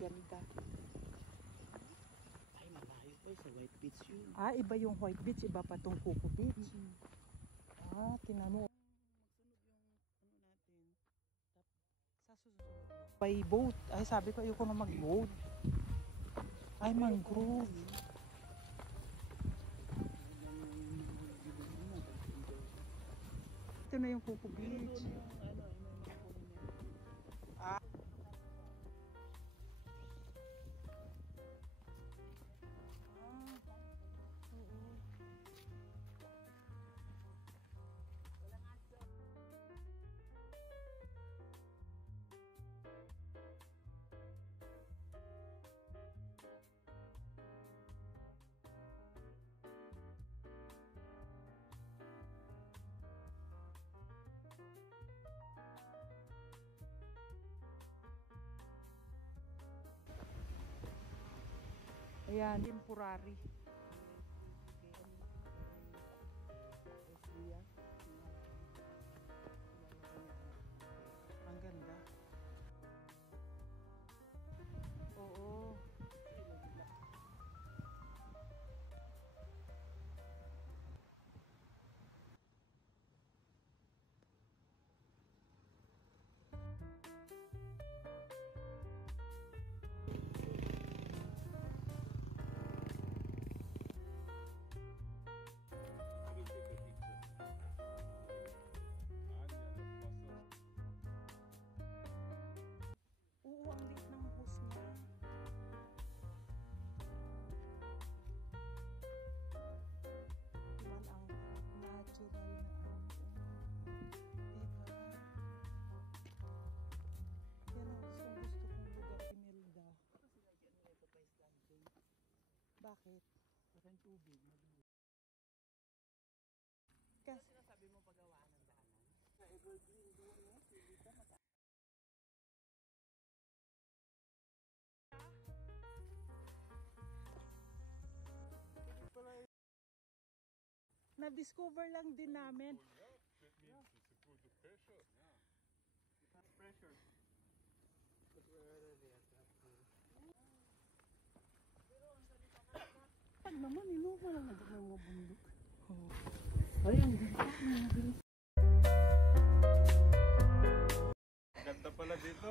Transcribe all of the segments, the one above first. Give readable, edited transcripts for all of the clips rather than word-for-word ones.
ganda. Ay, malayo pa sa White Beach yun. Ah, iba yung White Beach, iba pa tong Kuko Beach. Ah, tinamo. Magsunod yung ano natin. Sa susunod. By boat. Ay, sabi ko ayoko na mag-boat. Ay, mangrove. Ito na yung Kuko Beach. Ah. Ayan, temporary. Ang ganda. Oo. Oo, ang liit ng hose niya. Yan ang natural na ano. Diba? Yan ang gusto kong lugar, Imelda. Bakit? Parang tubig. Kasi Sabi mo pagawaan ng daanan. Sa Evergreen doon mo, hindi ka mata. na-discover lang din namin. That means it's a good pressure. Yeah. That's pressure. Pag naman, inuwa lang na ng mga bundok. Ay, ang ganda. Ganda pala dito.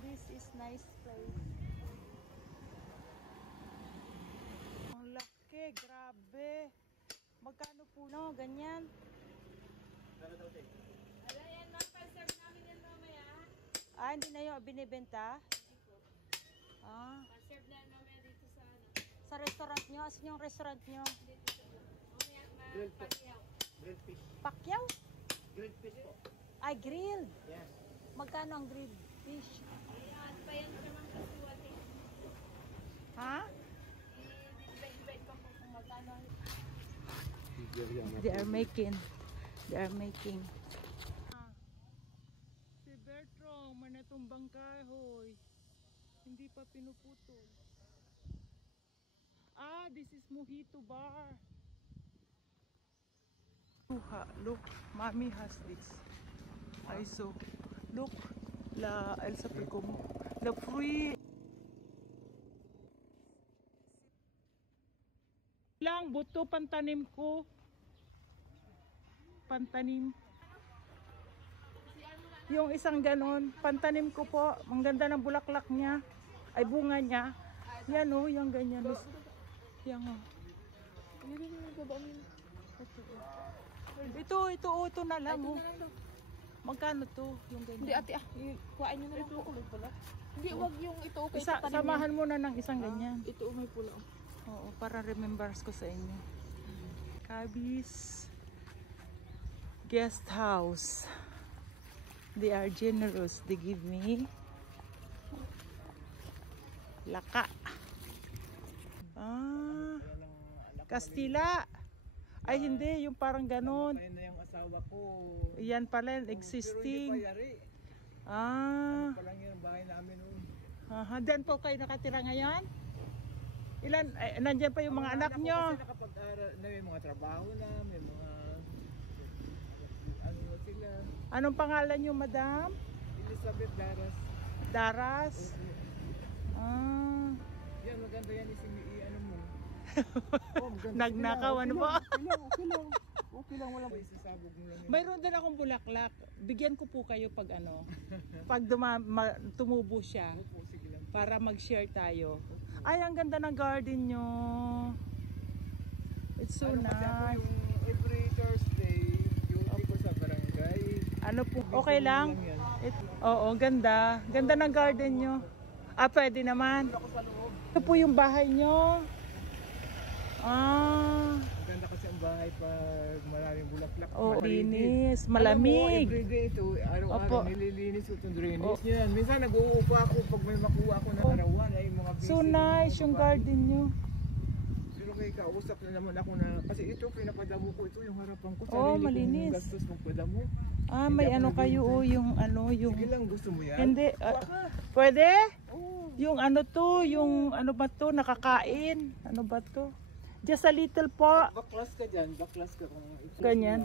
This is nice place. Ang laki, grabe. Magkano po no, ganyan? Ala yan, ma'am. Pa-serve namin yan mamaya. Ah, hindi na yung binibenta? Ah, Pa-serve na mamaya dito sa ano. sa restaurant nyo? Asan yung restaurant nyo? Dito sa mamaya, Grilled fish. pagyaw. Grilled fish. Pakyaw? Grilled fish po. Ay, grilled. Yes. Magkano ang grilled fish? Ayan, pa yan sa mga kasuwat eh. Ha? I-divide ko kung magkano. They are making. Si Bertrong, manatumbang kahoy. Hindi pa pinuputol. Ah, this is Mojito Bar. Look, mommy has this. I saw. Look, la Elsa Pulcom. The fruit. Lang, buto pantanim ko. Pantanim. Yung isang ganon, pantanim ko po. Ang ganda ng bulaklak niya. Ay, bunga niya. Yan o, yung ganyan. Yan o. Ito na lang o. Magkano to? Yung ganyan. Hindi ate kuhain nyo na lang po. Hindi, wag yung ito okay. Samahan mo na ng isang ganyan. Ito may pula. Oo, para remembers ko sa inyo. Cabis Guest House. They are generous. They give me laka. Kastila. Ay hindi, yung parang ganon. Ayun na yung asawa ko. Yan pala, Pero hindi existing. pa yari. Pa lang yung bahay namin noon. Diyan po kayo nakatira ngayon? Ilan, nandyan pa yung mga anak nyo? Kasi nakapag-aral na may mga trabaho na, may mga ano sila. Anong pangalan nyo, madam? Elizabeth Daras. Daras? Yan, maganda yan yung ano mo. Nagnakaw, ano ba? Okay lang, walang isasabog mo lang. Mayroon din akong bulaklak. Bigyan ko po kayo pag ano, pag tumubo siya. Opo, sige lang. Para mag-share tayo. Ay, ang ganda ng garden nyo. It's so Kasi ako nice. yung every Thursday, duty ko sa barangay. Ano po, okay lang? Oo, ganda. Ganda ng garden nyo. Pwede naman. Ako sa loob. Ito po yung bahay nyo. Maganda kasi ang bahay pag maraming bulaklak. Oo, malinis. linis, malamig. Alam mo, everyday ito, araw-araw Opo. nililinis ko itong drainage. Yan, minsan nag-uupa ako pag may makuha ako na arawan ay mga busy. So nice yung garden nyo. Pero kay kausap na naman ako na, kasi ito pinapadamo ko, ito yung harapan ko. Oo, Sarili malinis. kong gastos magpadamo. May Hindi ako ano kayo, nagbibigay. yung ano, yung... Sige lang, gusto mo yan? Hindi, pwede? Yung ano to, yung ano ba to, nakakain. Ano ba to? Just a little po. Baklas ka dyan, baklas ka kung ito. Ganyan.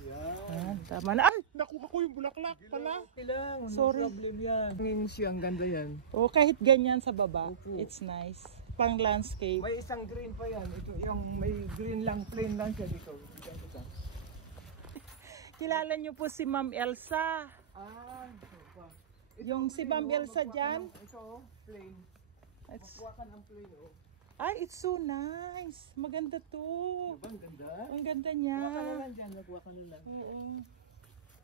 Yan. Tama na. Ay, nakuha ko yung bulaklak pala. Okay lang, Sorry. no problem yan. Hangin siya, ang ganda yan. Kahit ganyan sa baba, Opo. it's nice. Pang landscape. May isang green pa yan. Ito yung may green lang, plain lang siya dito. Dito. Kilala niyo po si Ma'am Elsa. Ito pa. Yung si Ma'am Elsa dyan. Ito, plain. It's, Magkuha ka ng plain, oh. it's so nice. Maganda to. Diba, ang ganda? Ang ganda Nagkuha ka na niya. lang dyan, nagkuha ka na lang. Oo.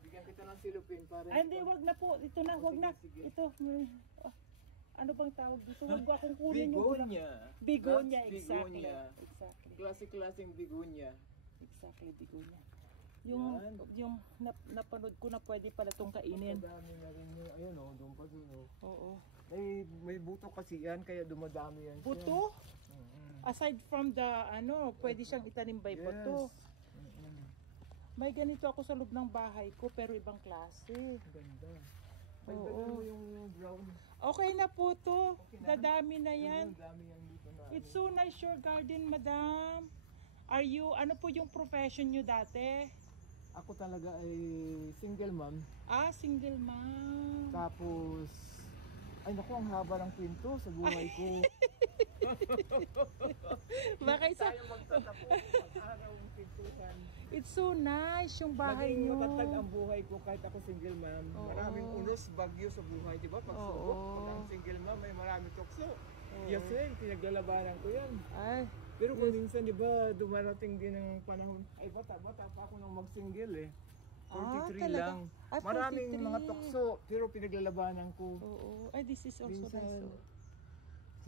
Bigyan kita ng silupin para... Hindi, wag na po. Ito na, wag na. Sige. Ito. Ano bang tawag dito? Wag akong kunin yung bulaklak. Begonia. Begonia, exactly. Begonia. Exactly. Klaseng begonia. Exactly, begonia. Yung napanood ko na pwede pala itong kainin. Madami na rin yung, ayun oh, doon pa doon oh. Oo. May buto kasi yan, kaya dumadami yan. Buto? Aside from the pwede siyang itanim by buto. May ganito ako sa loob ng bahay ko pero ibang klase. Ganda. Oo. Mo yung brown. Okay na po to. Dadami na yan. Ang dami yan dito na. It's so nice your garden, madam. Ano po yung profession nyo dati? Ako talaga ay single mom. Single mom. Tapos, ay naku, ang haba ng kwento sa buhay ko. Baka isa. Tayo magtatapos pag-araw ng kwentuhan. It's so nice yung bahay Naging nyo. matatag ang buhay ko kahit ako single mom. Oo. Maraming unos, bagyo sa buhay, di ba? Pagsubok, Oo. pag ang single mom, may maraming tukso. Yes, pinaglalabanan ko yan. Ay, Pero kung minsan, di ba, dumarating din ang panahon, ay bata pa ako nang mag-single eh. 43 talaga? lang. Ay, Maraming 43. mga tukso, pero pinaglalabanan ko. oo. Ay, this is also Minsan,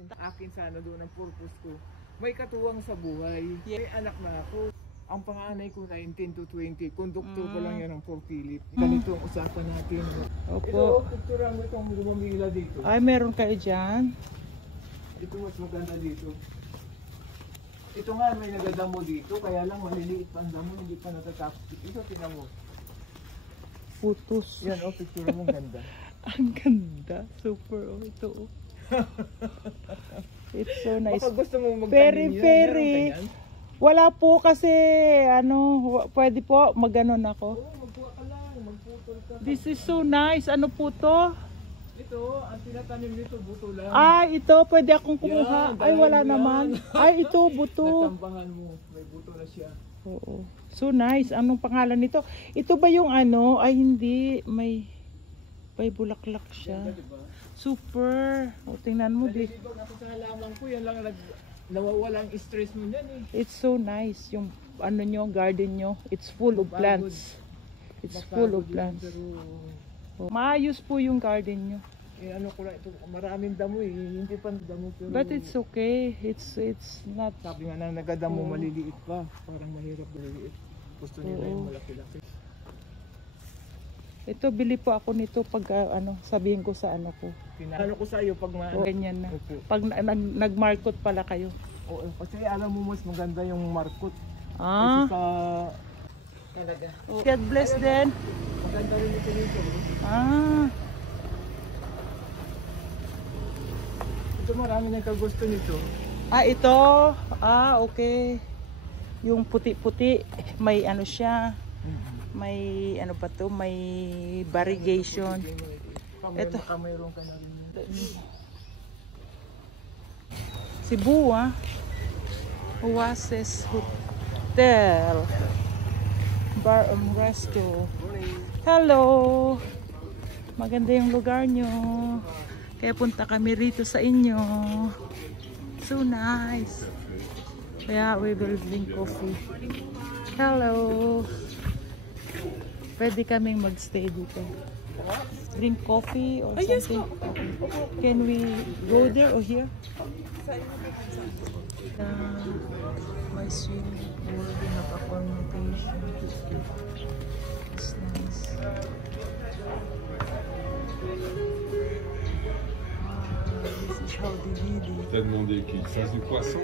nice. akin sana doon ang purpose ko. May katuwang sa buhay. Yeah. May anak na ako. Ang panganay ko 19 to 20. Konduktor pa lang yan ng Fort Philip. Mm. Ganito ang usapan natin. Ito, Opo. kultura mo itong lumamila dito. Ay, meron kayo dyan. Ito mas maganda dito. Ito nga may nagadamo dito, kaya lang maliliit pa ang damo, hindi pa natatapos. Ito, tinan mo. Putos. Yan, picture mo ganda. Ang ganda. Super, ito. It's so nice. Baka gusto mo magtanim Very, yan, very. meron ka yan? Wala po kasi, pwede po, maganon ako. Oo, magkuha ka lang, magputol ka. This is so nice. Ano po to? Ito, ang tinatanim nito, buto lang. Ay, ito, pwede akong kumuha. Yan, Ay, wala dahil mo naman. yan. Ay, ito, buto. Natambangan mo, may buto na siya. Oo. So nice. Anong pangalan nito? Ito ba yung ano? Ay, hindi. May bulaklak siya. Ganda, diba? Super. O, tingnan mo. Nalilibag ako sa halaman ko, yan lang nawawala ang stress mo yan eh. It's so nice. Yung ano nyo, garden nyo. It's full of plants. It's full of Mapagod yun, plants. Pero, Oh, maayos po yung garden nyo. ano ko lang ito, maraming damo eh, hindi pa damo pero But it's okay. It's not. sabi nga na nagadamo maliliit pa, parang mahirap maliliit. Gusto nila yung malaki-laki. Ito, bili po ako nito pag ano, sabihin ko sa ano ko. Pinalo ko sa iyo pag O, ganyan na. Opo. Pag nag-markot pala kayo. Oo, kasi alam mo mas maganda yung markot. Ah. Kasi sa talaga. God bless then. Maganda rin ito dito. Ah. Ito marami nang kagusto nito. Ah, ito. Ah, okay. Yung puti-puti, may ano siya. May ano pa to, may variegation. Ito. Baka mayroon ka na rin. Cebu, ah. Oasis Hotel. Bar and Resto. Hello. Maganda yung lugar nyo. Kaya punta kami rito sa inyo. So nice. Kaya we will drink coffee. Hello. Pwede kaming magstay dito. Drink coffee or something. Can we go there or here? My swimming pool, we have accommodation. It's nice. This is how they did it. T'as demandé qu'il fasse du poisson.